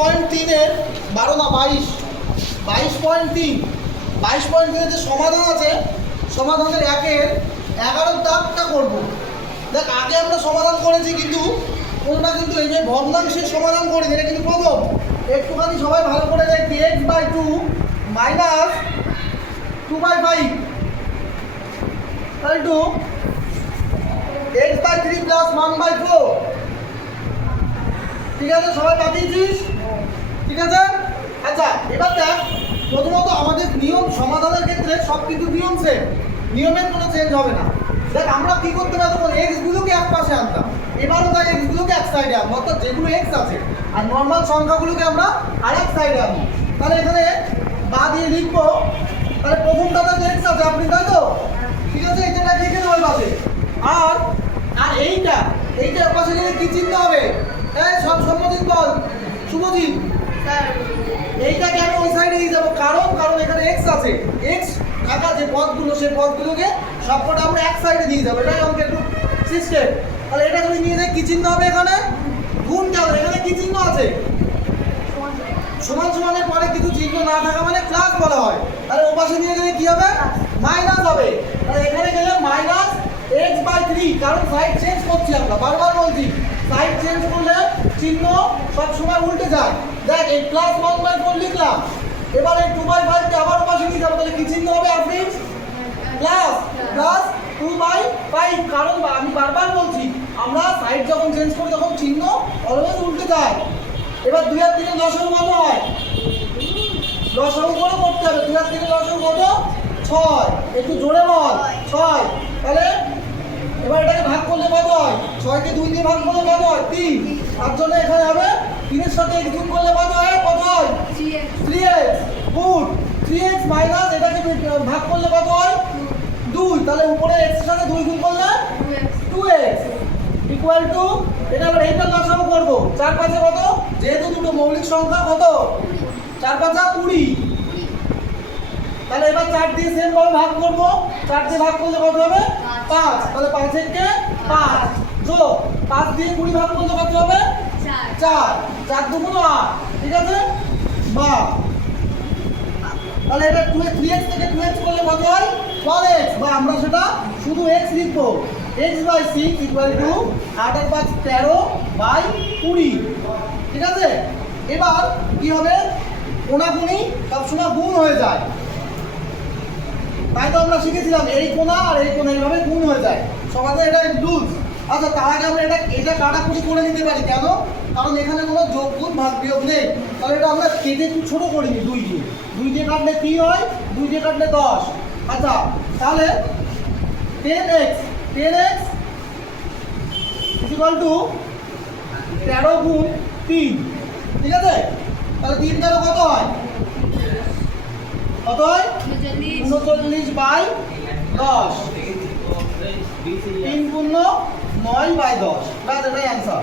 12.3-এর 12 না 22.3 22.3-এর যে সমাধান আছে, সমাধানের 1-এর 11 দাগটা করব। দেখ আগে আমরা সমাধান করেছি কিন্তু কোনটা কিন্তু এই যে ভগ্নাংশের সমাধান করিনি, এটা কিন্তু প্রথম। একটুখানি সবাই ভালো করে দেখবি, x/2 মাইনাস 2/5 তাই টু x/3 প্লাস 1/4। ঠিক আছে, সবাই পাঠিয়েছিস? ঠিক আছে। আচ্ছা এবার দেখ, প্রথমত আমাদের নিয়ম সমাধানের ক্ষেত্রে সব কিছু নিয়ম সেম, নিয়মের কোনো চেঞ্জ হবে না। দেখ আমরা কি করতে পারবো, এক্স গুলোকে এক পাশে আনতাম, এবারও তাই এক্স গুলোকে এক সাইডে আনবো, অর্থাৎ যেগুলো এক্স আছে আর নর্মাল সংখ্যাগুলোকে আমরা আরেক সাইডে আনবো। তাহলে এখানে বা দিয়ে লিখবো, তাহলে প্রথমটাতে এক্স আছে আপনি, তাই তো? ঠিক আছে, এইটা লিখে দেবো পাশে। আর আর এইটার পাশে গেলে কি চিনতে হবে? এই সব সম্মতিত বল, শুভজিৎ। এইটা কেন ওই সাইডে নিয়ে যাবো? কারণ এখানে এক্স আছে, এক্স থাকা যে পদগুলো সেই পদগুলোকে সবকটা আমরা এক সাইডে নিয়ে যাবো, এটাই অঙ্কের সিস্টেম। তাহলে এটা যদি নিয়ে যাই কি চিহ্ন হবে? এখানে গুণ যাবে। এখানে কি চিহ্ন আছে? সমান সমানের পরে কিছু চিহ্ন না থাকা মানে প্লাস বলা হয়। তাহলে ও পাশে নিয়ে গেলে কি হবে? মাইনাস হবে। তাহলে এখানে গেলে মাইনাস x/3, কারণ সাইড চেঞ্জ করছি আমরা, বারবার বলছি সাইড চেঞ্জ করলে চিহ্ন সব সময় উল্টে যায়। দেখ এই প্লাস 1/4 লিখলাম, এবার এই 2/5 কে আবার পাশে নিয়ে যাবো, তাহলে কি চিহ্ন হবে? আপনি প্লাস 2/5, কারণ আমি বারবার বলছি আমরা সাইড যখন চেঞ্জ করি তখন চিহ্ন অলওয়েজ উল্টে যায়। এবার 2 আর 3 লসাগু কত হয়? লসাগু করে করতে হবে। 2 আর 3 লসাগু কত? 6। একটু জোরে বল, 6। তাহলে এবার এটাকে ভাগ করলে কত হয়? 6 কে 2 দিয়ে ভাগ করলে কত হয়? 3। তার জন্য এখানে হবে 3 এর সাথে x গুণ করলে কত হয়? 3x। গুড। 3x মাইনাস এটাকে ভাগ করলে কত হয়? 2। তাহলে উপরে x এর সাথে 2 গুণ করলে 2x ইকুয়াল টু, এটা আবার এইটা লসাগু করব। 4 5 কত? যেহেতু দুটো মৌলিক সংখ্যা, কত? 4 5 20। তাহলে এবার 4 দিয়ে সেম ভাবে ভাগ করব। 4 দিয়ে ভাগ করলে কত হবে? 5। তাহলে 5 একে 5 যোগ 5 দিয়ে 20 ভাগ করলে কত হবে? 4। 4 2 8। ঠিক আছে, বা তাহলে এটা 3x থেকে 2x করলে কত হয়? 12x, বা আমরা সেটা শুধু x লিখবো। x/6 ইকুয়াল টু 8 আর 5 13/20। ঠিক আছে, এবার কি হবে? কোণাকুণি সবসময় গুণ হয়ে যায়, তাই তো আমরা শিখেছিলাম এই কোণা আর এই কোণা এইভাবে গুণ হয়ে যায় সমাজে, এটা রুলস। আচ্ছা তার আগে আমরা এটা কাটাকুটি করে নিতে পারি, কেন? কারণ এখানে কোনো যোগ গুণ ভাগ বিয়োগ নেই। তাহলে এটা আমরা কেটে একটু ছোটো করে নিই, 2 দিয়ে কাটলে 3 হয়, 2 দিয়ে কাটলে 10। আচ্ছা তাহলে 10x ইকুয়াল টু 13 গুণ 3। ঠিক আছে, তাহলে 3 13 কত হয়? কত হয়? 39/10। 3 গুণ 9/10। বাস, এটাই অ্যান্সার।